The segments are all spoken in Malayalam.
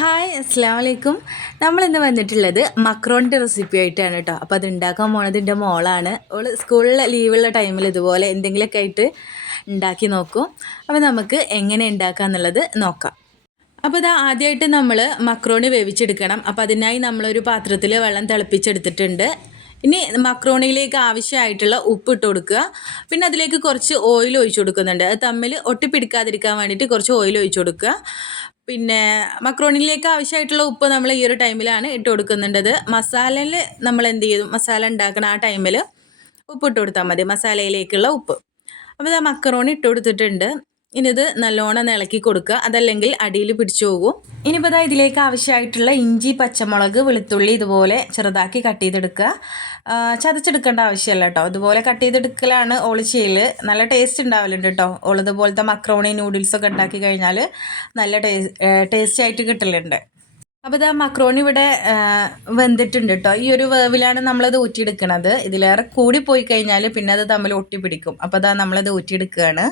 ഹായ് അസ്സാം വലൈക്കും. നമ്മളിന്ന് വന്നിട്ടുള്ളത് മക്രോണിൻ്റെ റെസിപ്പി ആയിട്ടാണ് കേട്ടോ. അപ്പോൾ അത് ഉണ്ടാക്കാൻ പോണത് എൻ്റെ മോളാണ്. അവൾ സ്കൂളിൽ ലീവുള്ള ടൈമിൽ ഇതുപോലെ എന്തെങ്കിലുമൊക്കെ ആയിട്ട് ഉണ്ടാക്കി നോക്കും. അപ്പോൾ നമുക്ക് എങ്ങനെ ഉണ്ടാക്കുക എന്നുള്ളത് നോക്കാം. അപ്പോൾ ഇതാ ആദ്യമായിട്ട് നമ്മൾ മക്രോണി വേവിച്ചെടുക്കണം. അപ്പോൾ അതിനായി നമ്മളൊരു പാത്രത്തിൽ വെള്ളം തിളപ്പിച്ചെടുത്തിട്ടുണ്ട്. ഇനി മക്രോണിയിലേക്ക് ആവശ്യമായിട്ടുള്ള ഉപ്പ് ഇട്ട് കൊടുക്കുക. പിന്നെ അതിലേക്ക് കുറച്ച് ഓയിൽ ഒഴിച്ചു കൊടുക്കുന്നുണ്ട്. അത് തമ്മിൽ ഒട്ടിപ്പിടിക്കാതിരിക്കാൻ വേണ്ടിയിട്ട് കുറച്ച് ഓയിൽ ഒഴിച്ചു കൊടുക്കുക. പിന്നെ മക്രോണിയിലേക്ക് ആവശ്യമായിട്ടുള്ള ഉപ്പ് നമ്മൾ ഈ ഒരു ടൈമിലാണ് ഇട്ട് കൊടുക്കുന്നുണ്ടത്. മസാലയിൽ നമ്മൾ എന്ത് ചെയ്യും, മസാല ഉണ്ടാക്കുന്ന ആ ടൈമിൽ ഉപ്പ് ഇട്ട് കൊടുത്താൽ മതി, മസാലയിലേക്കുള്ള ഉപ്പ്. അപ്പോൾ ഇതാ മക്രോണി ഇട്ട് കൊടുത്തിട്ടുണ്ട്. ഇനി ഇത് നല്ലോണം ഇളക്കി കൊടുക്കുക, അതല്ലെങ്കിൽ അടിയിൽ പിടിച്ചു പോകും. ഇനിയിപ്പോൾ ഇതാ ഇതിലേക്ക് ആവശ്യമായിട്ടുള്ള ഇഞ്ചി, പച്ചമുളക്, വെളുത്തുള്ളി ഇതുപോലെ ചെറുതാക്കി കട്ട് ചെയ്തെടുക്കുക. ചതച്ചെടുക്കേണ്ട ആവശ്യമല്ല കേട്ടോ, ഇതുപോലെ കട്ട് ചെയ്തെടുക്കലാണ് ഓള് ചെയ്യൽ. നല്ല ടേസ്റ്റ് ഉണ്ടാവലുണ്ട് കേട്ടോ. ഓളിതുപോലത്തെ മക്രോണി നൂഡിൽസൊക്കെ ഉണ്ടാക്കി കഴിഞ്ഞാൽ നല്ല ടേസ്റ്റ് ആയിട്ട് കിട്ടലുണ്ട്. അപ്പോൾ ഇതാ മക്രോണി ഇവിടെ വെന്തിട്ടുണ്ട് കേട്ടോ. ഈ ഒരു വേവിലാണ് നമ്മളത് ഊറ്റിയെടുക്കുന്നത്. ഇതിലേറെ കൂടി പോയി കഴിഞ്ഞാൽ പിന്നെ അത് തമ്മിൽ ഒട്ടിപ്പിടിക്കും. അപ്പോൾ ഇതാ നമ്മളത് ഊറ്റിയെടുക്കുകയാണ്.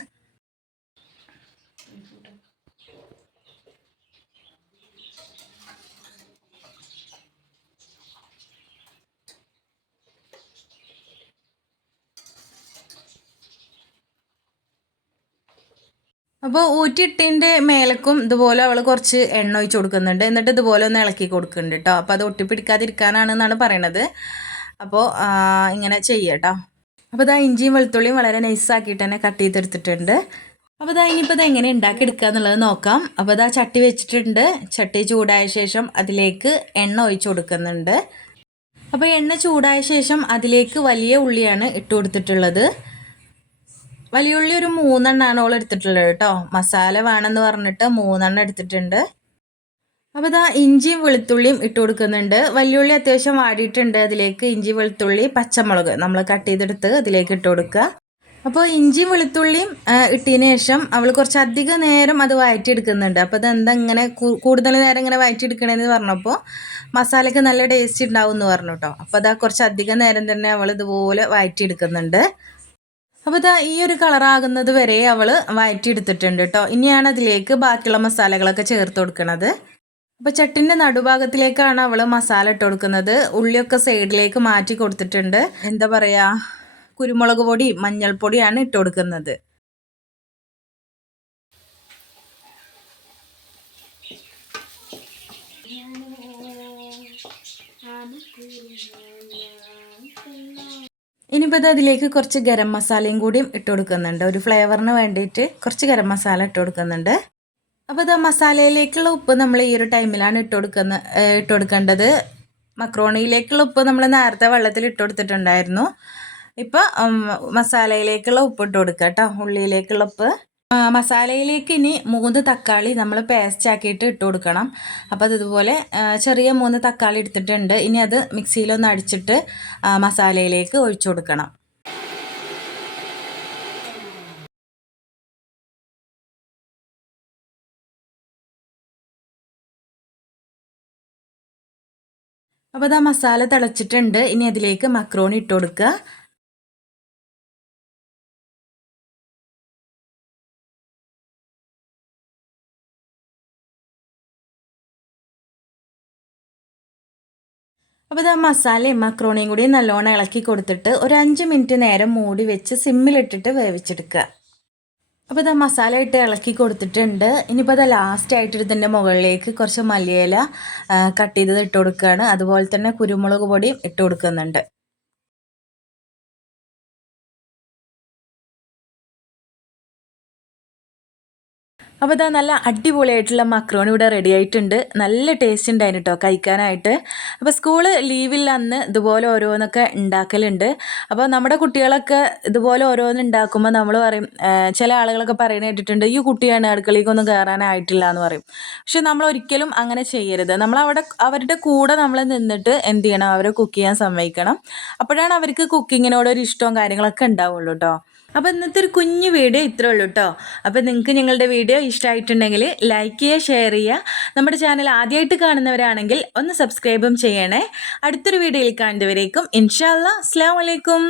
അപ്പോൾ ഊറ്റിയിട്ടിൻ്റെ മേലക്കും ഇതുപോലെ അവൾ കുറച്ച് എണ്ണ ഒഴിച്ച് കൊടുക്കുന്നുണ്ട്. എന്നിട്ട് ഇതുപോലെ ഒന്ന് ഇളക്കി കൊടുക്കുന്നുണ്ട് കേട്ടോ. അപ്പോൾ അത് ഒട്ടിപ്പിടിക്കാതിരിക്കാനാണെന്നാണ് പറയണത്. അപ്പോൾ ഇങ്ങനെ ചെയ്യുക കേട്ടോ. അപ്പോൾ ഇതാ ഇഞ്ചിയും വെളുത്തുള്ളിയും വളരെ നൈസാക്കിയിട്ട് തന്നെ കട്ട് ചെയ്തെടുത്തിട്ടുണ്ട്. അപ്പോൾ ഇതാ ഇനിയിപ്പോൾ ഇത് എങ്ങനെ ഉണ്ടാക്കിയെടുക്കുക എന്നുള്ളത് നോക്കാം. അപ്പോൾ ഇതാ ചട്ടി വെച്ചിട്ടുണ്ട്. ചട്ടി ചൂടായ ശേഷം അതിലേക്ക് എണ്ണ ഒഴിച്ച് കൊടുക്കുന്നുണ്ട്. അപ്പോൾ എണ്ണ ചൂടായ ശേഷം അതിലേക്ക് വലിയ ഉള്ളിയാണ് ഇട്ട് കൊടുത്തിട്ടുള്ളത്. വലിയ ഉള്ളി ഒരു 3 എണ്ണമാണ് ഓൾ എടുത്തിട്ടുള്ളത് കേട്ടോ. മസാല വേണമെന്ന് പറഞ്ഞിട്ട് 3 എണ്ണം എടുത്തിട്ടുണ്ട്. അപ്പോൾ ഇതാ ഇഞ്ചിയും വെളുത്തുള്ളിയും ഇട്ട് കൊടുക്കുന്നുണ്ട്. വലിയുള്ളി അത്യാവശ്യം വാടിയിട്ടുണ്ട്. അതിലേക്ക് ഇഞ്ചി, വെളുത്തുള്ളി, പച്ചമുളക് നമ്മൾ കട്ട് ചെയ്തെടുത്ത് അതിലേക്ക് ഇട്ട് കൊടുക്കുക. അപ്പോൾ ഇഞ്ചിയും വെളുത്തുള്ളിയും ഇട്ടതിന് ശേഷം അവൾ കുറച്ച് അധികം നേരം അത് വഴറ്റിയെടുക്കുന്നുണ്ട്. അപ്പോൾ അതെന്താ ഇങ്ങനെ കൂടുതൽ നേരം ഇങ്ങനെ വഴറ്റിയെടുക്കണമെന്ന് പറഞ്ഞപ്പോൾ മസാലയ്ക്ക് നല്ല ടേസ്റ്റ് ഉണ്ടാവും എന്ന് പറഞ്ഞു കേട്ടോ. അപ്പോൾ അതാ കുറച്ച് അധികം നേരം തന്നെ അവൾ ഇതുപോലെ വഴറ്റിയെടുക്കുന്നുണ്ട്. അപ്പോൾ ഇതാ ഈ ഒരു കളറാകുന്നത് വരെ അവൾ വഴറ്റിയെടുത്തിട്ടുണ്ട് കേട്ടോ. ഇനിയാണ് അതിലേക്ക് ബാക്കിയുള്ള മസാലകളൊക്കെ ചേർത്ത് കൊടുക്കുന്നത്. അപ്പോൾ ചട്ടിൻ്റെ നടുഭാഗത്തിലേക്കാണ് അവൾ മസാല ഇട്ട് കൊടുക്കുന്നത്. ഉള്ളിയൊക്കെ സൈഡിലേക്ക് മാറ്റി കൊടുത്തിട്ടുണ്ട്. എന്താ പറയുക, കുരുമുളക് പൊടി, മഞ്ഞൾപ്പൊടിയാണ് ഇട്ട് കൊടുക്കുന്നത്. ഇനിയിപ്പോൾ അതിലേക്ക് കുറച്ച് ഗരം മസാലയും കൂടിയും ഇട്ട് കൊടുക്കുന്നുണ്ട്. ഒരു ഫ്ലേവറിന് വേണ്ടിയിട്ട് കുറച്ച് ഗരം മസാല ഇട്ട് കൊടുക്കുന്നുണ്ട്. അപ്പോൾ ഇത് മസാലയിലേക്കുള്ള ഉപ്പ് നമ്മൾ ഈ ഒരു ടൈമിലാണ് ഇട്ട് കൊടുക്കേണ്ടത്. മക്രോണിയിലേക്കുള്ള ഉപ്പ് നമ്മൾ നേരത്തെ വെള്ളത്തിൽ ഇട്ട് കൊടുത്തിട്ടുണ്ടായിരുന്നു. ഇപ്പോൾ മസാലയിലേക്കുള്ള ഉപ്പ് ഇട്ട് കൊടുക്കുക കേട്ടോ, ഉള്ളിയിലേക്കുള്ള ഉപ്പ്. മസാലയിലേക്ക് ഇനി 3 തക്കാളി നമ്മൾ പേസ്റ്റ് ആക്കിയിട്ട് ഇട്ട് കൊടുക്കണം. അപ്പോൾ അതുപോലെ ചെറിയ 3 തക്കാളി എടുത്തിട്ടുണ്ട്. ഇനി അത് മിക്സിയിലൊന്ന് അടിച്ചിട്ട് മസാലയിലേക്ക് ഒഴിച്ചു കൊടുക്കണം. അപ്പോൾ അത് മസാല തിളച്ചിട്ടുണ്ട്. ഇനി അതിലേക്ക് മക്രോണി ഇട്ട് കൊടുക്കുക. അപ്പോൾ ഇത് മസാലയും മക്രോണിയും കൂടി നല്ലോണം ഇളക്കി കൊടുത്തിട്ട് ഒരു 5 മിനിറ്റ് നേരം മൂടി വെച്ച് സിമ്മിലിട്ടിട്ട് വേവിച്ചെടുക്കുക. അപ്പോൾ ഇത് മസാല ഇട്ട് ഇളക്കി കൊടുത്തിട്ടുണ്ട്. ഇനിയിപ്പോൾ അത് ലാസ്റ്റായിട്ട് ഇതിൻ്റെ മുകളിലേക്ക് കുറച്ച് മല്ലിയില കട്ട് ചെയ്തത് ഇട്ട് കൊടുക്കുകയാണ്. അതുപോലെ തന്നെ കുരുമുളക് പൊടിയും ഇട്ട് കൊടുക്കുന്നുണ്ട്. അപ്പോൾ ഇതാ നല്ല അടിപൊളിയായിട്ടുള്ള മക്രോണി ഇവിടെ റെഡി ആയിട്ടുണ്ട്. നല്ല ടേസ്റ്റ് ഉണ്ടായിരുന്നു കേട്ടോ കഴിക്കാനായിട്ട്. അപ്പോൾ സ്കൂള് ലീവില്ല അന്ന് ഇതുപോലെ ഓരോന്നൊക്കെ ഉണ്ടാക്കലുണ്ട്. അപ്പോൾ നമ്മുടെ കുട്ടികളൊക്കെ ഇതുപോലെ ഓരോന്ന് ഉണ്ടാക്കുമ്പോൾ നമ്മൾ പറയും, ചില ആളുകളൊക്കെ പറയുന്നത് കേട്ടിട്ടുണ്ട്, ഈ കുട്ടിയാണ് അടുക്കളയിലേക്കൊന്നും കയറാനായിട്ടില്ല എന്ന് പറയും. പക്ഷെ നമ്മൾ ഒരിക്കലും അങ്ങനെ ചെയ്യരുത്. അവരുടെ കൂടെ നമ്മൾ നിന്നിട്ട് എന്ത് ചെയ്യണം, അവരെ കുക്ക് ചെയ്യാൻ സമ്മതിക്കണം. അപ്പോഴാണ് അവർക്ക് കുക്കിങ്ങിനോടൊരു ഇഷ്ടവും കാര്യങ്ങളൊക്കെ ഉണ്ടാവുള്ളൂ കേട്ടോ. അപ്പോൾ ഇന്നത്തെ ഒരു കുഞ്ഞു വീഡിയോ ഇത്രേ ഉള്ളൂ കേട്ടോ. അപ്പോൾ നിങ്ങൾക്ക് ഞങ്ങളുടെ വീഡിയോ ഇഷ്ടമായിട്ടുണ്ടെങ്കിൽ ലൈക്ക് ചെയ്യുക, ഷെയർ ചെയ്യുക. നമ്മുടെ ചാനൽ ആദ്യമായിട്ട് കാണുന്നവരാണെങ്കിൽ ഒന്ന് സബ്സ്ക്രൈബും ചെയ്യണേ. അടുത്തൊരു വീഡിയോയിൽ കാണുന്നവരേക്കും ഇൻഷാ അല്ലാഹ് അസ്സലാമു അലൈക്കും.